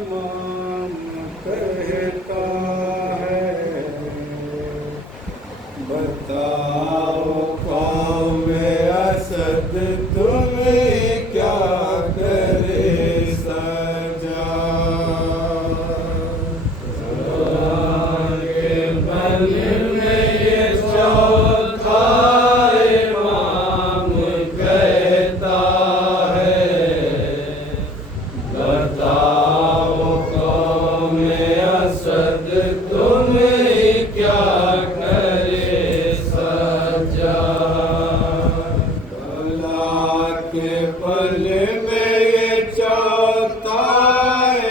इमाम कहता है, बताओ कौम असद तुम्हें क्या करे सजा। के बल में ये चौथा इमाम कहता है, बताओ कौम असद तुम्हें क्या करे सजा। भला के पल में ये चौथा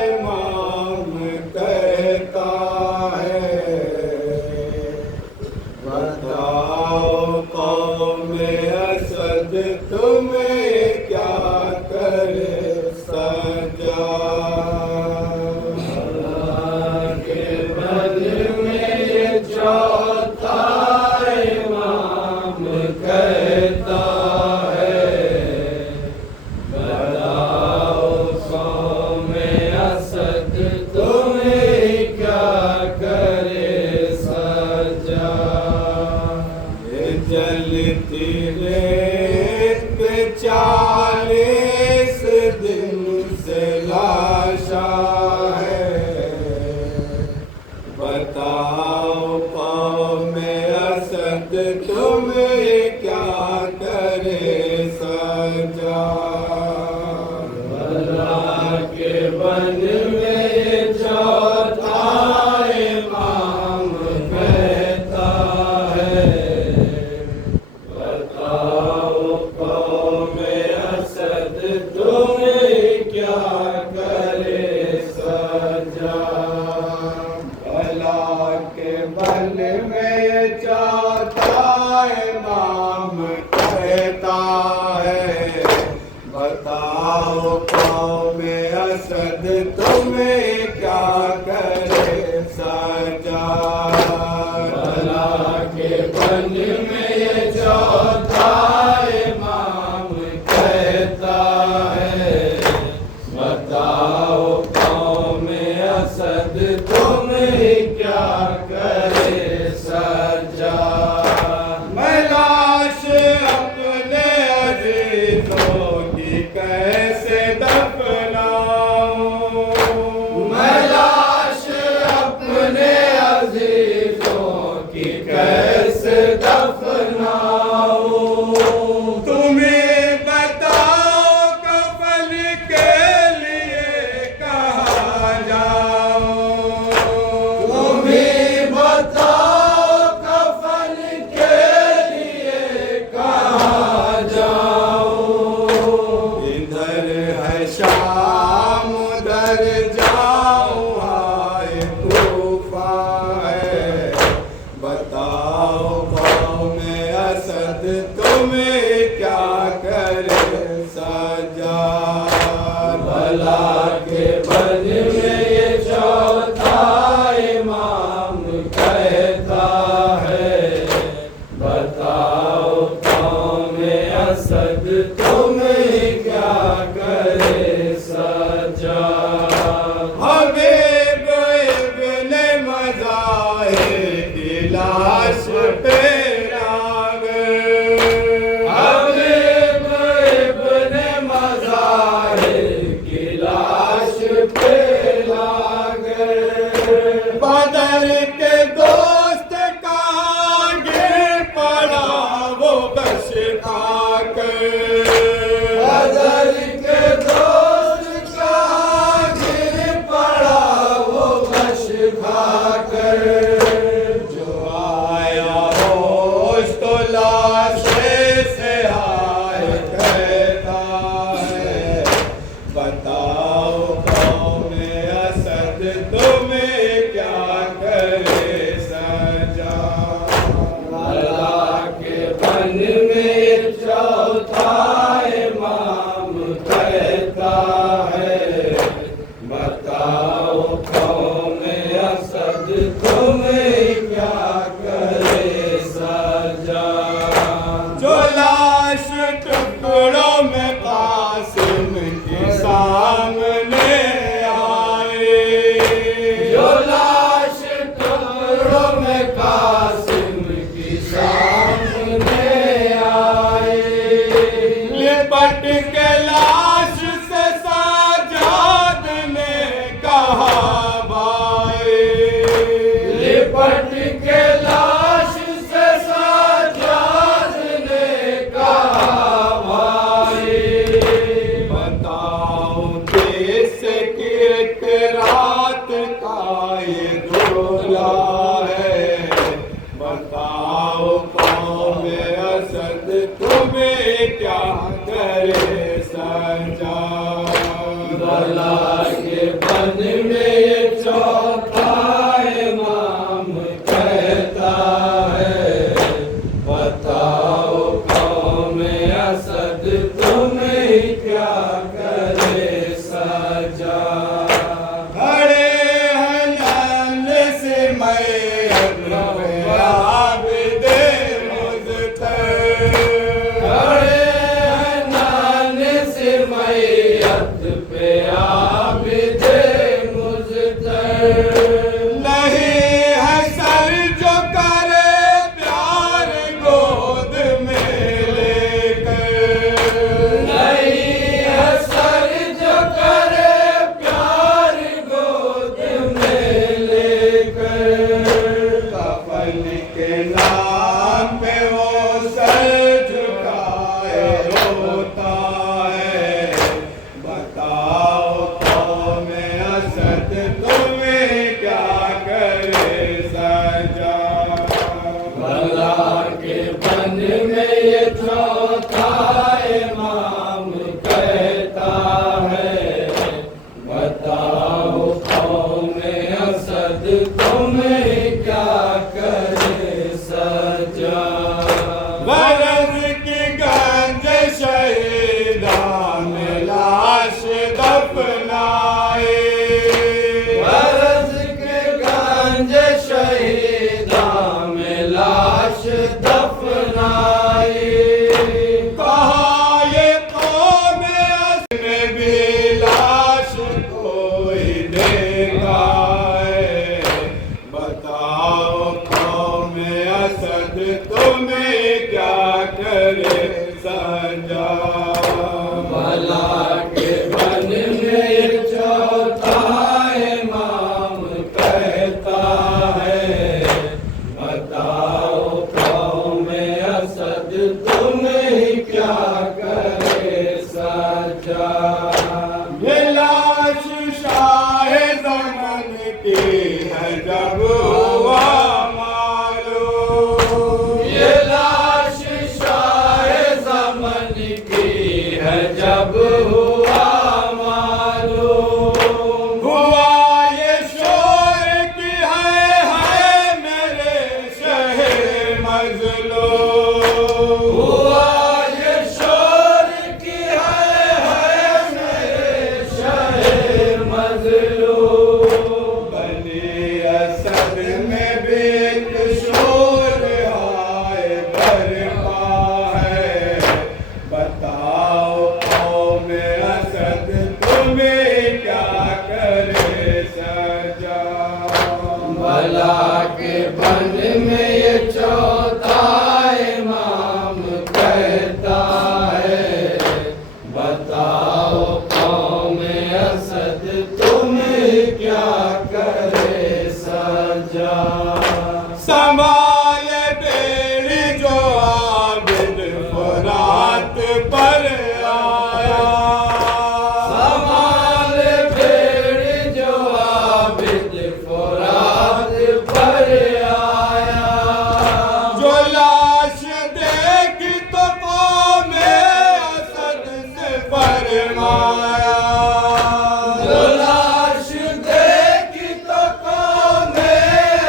इमाम कहता है, बताओ कौम असद तुम्हें क्या करे सजा। के बल में ये चौथा इमाम कहता है, बताओ कौम असद तुम्हें क्या करे सजा। ये जलती रेत पे 40 दिन से लाशा है, बताओ कौम असद तुम्हें क्या करे सजा। भला के बन में ये चौथा इमाम कहता है, बताओ कौम असद तुम्हें क्या करे सजा। भला के बल में ये चौथा इमाम कहता है, बताओ कौम असद तुम्हें क्या करे सजा। भला के बल में ये चौथा इमाम कहता है, बताओ कौम असद तुम्हें क्या करे सजा। मैं लाश अपने अजीजों की कैसे दफनाऊं, मैं लाश अपने अजीजों की कैसे दफनाऊं। तुम्हें बताओ कफन के लिए कहाँ जाऊं, तुम्हें बताओ कफन के लिए कहाँ जाऊं। इधर है शाम उधर जाऊं, हाय तूफा है, बताओ कौम असद तुम्हें क्या करे सजा। भला के बल में ये चौथा इमाम कहता है, बताओ कौम असद तुम्हें क्या करे सजा। हबीब इब्ने मज़ाहिर की लाश पे राग, हबीब इब्ने मज़ाहिर की लाश पे लाग। बदर के दोस्त का गिर पड़ा वो बश खाकर, बदर के दोस्त का गिर पड़ा वो बश खाकर। जो आया होश तो लाशे से आए कहता है, बताओ कौम असद तुम्हें क्या करे सजा। भला के बन में चौथा इमाम कहता है, बताओ कौम असद तुम्हें क्या करे सजा। जो लाश टुकड़ों में कासिम के सामने आए, में ये चौथा इमाम कहता है, बताओ कौम असद तुम्हें क्या करे सजा। खड़े हैं नैन से मैयत पे आबिदे मुज़्तर। खड़े हैं नान से मैयत पे आबिदे मुज़्तर। नहीं है सर जो करे प्यार गोद में लेकर। नहीं है सर जो करे प्यार गोद में लेकर। कफन के नाम पे वो सर झुकाए रोता है। बताओ कौम असद तुम्हें क्या करे सजा। भला के बन में ये चौथा इमाम कहता है, बताओ कौम असद तुम्हें क्या करे सजा। गरज की गंज शहीदान लाश दफनाए। गरज के गंज शहीदा में लाश दफनाई। कहा ये कौम असद में भी लाश कोई देखा है। बताओ कौम असद तुम्हें क्या करे सजा। भला के बन में ये चौथा इमाम कहता है, बताओ कौम असद तुम्हें क्या करे सजा। ये लाश शाह ज़मन की है जब हुआ मालूम। ये लाश शाह ज़मन की है जब हुआ मालूम। हुआ ये शोर की है मेरे शहर मजलूम। हुआ ये शोर की है मेरे शहर मजलूम। बनी असद में भी एक शोर आए बरपा है। बताओ कौम असद तुम्हें क्या करे सजा। भला के बन में ये चौथा इमाम कहता है, बताओ कौम असद तुम्हें क्या करे सजा। संभाल बेड़ी जो आबिद फुरात पर आया। संभाल बेड़ी जो आबिद फुरात पर आया। जो लाश देख तो कौम असद से फरमाया। जो लाश देखी तो कौम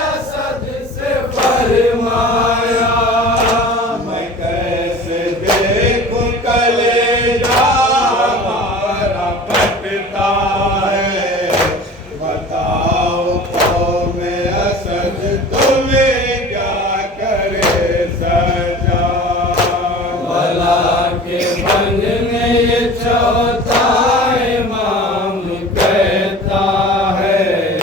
असद से फरमाया। मैं कैसे देखूं कलेजा हमारा फटता है। बताओ कौम असद तुम्हें क्या करे सजा। भला के बन में ये चौथा इमाम कहता है,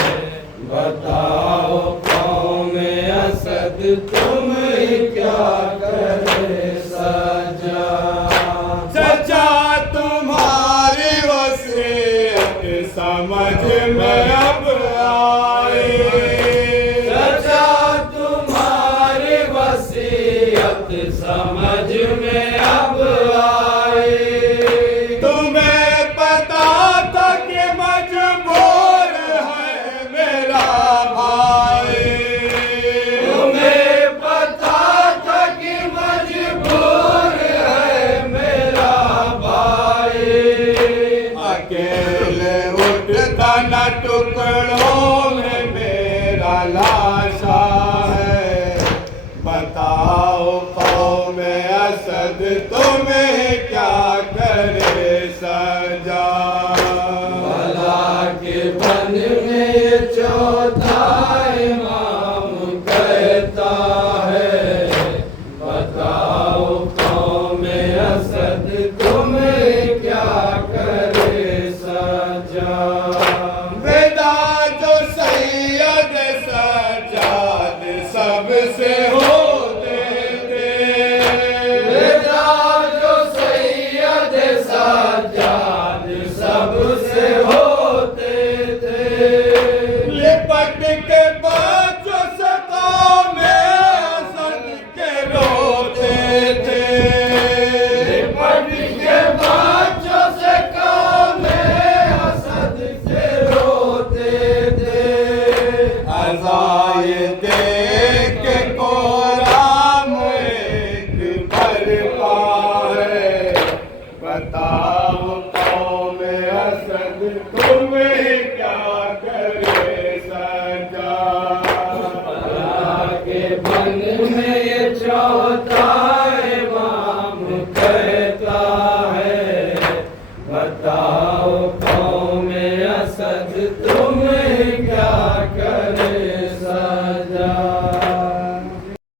बताओ कौम असद तुम्हें क्या करे सजा। सच्चा तुम्हारी वसीयत समझ में अब आए। सचा तुम्हारी वसीयत समझ में अब आई। तुम्हें पता था कि मजबूर है मेरा भाई। तुम्हें पता था कि मजबूर है मेरा भाई। अकेले उठता न टुक ये चौथा इमाम कहता है, बताओ कौमे असद तुम्हें क्या करे सजा। वेदा जो सैयद सजाद सबसे होते थे, वेदा जो सैयद सज्जाद सबसे होते थे, लिपट के बच्चों से कौमे असद के रोते थे। लिपट के बच्चों से कौमे असद के रोते थे। अज़ाए देख के कोराम एक भर पाए, बताओ कौमे असद तुम्हें क्या करे सजा। के बन में ये चौथा इमाम कहता है, बताओ कौमे असद तुम्हें क्या करे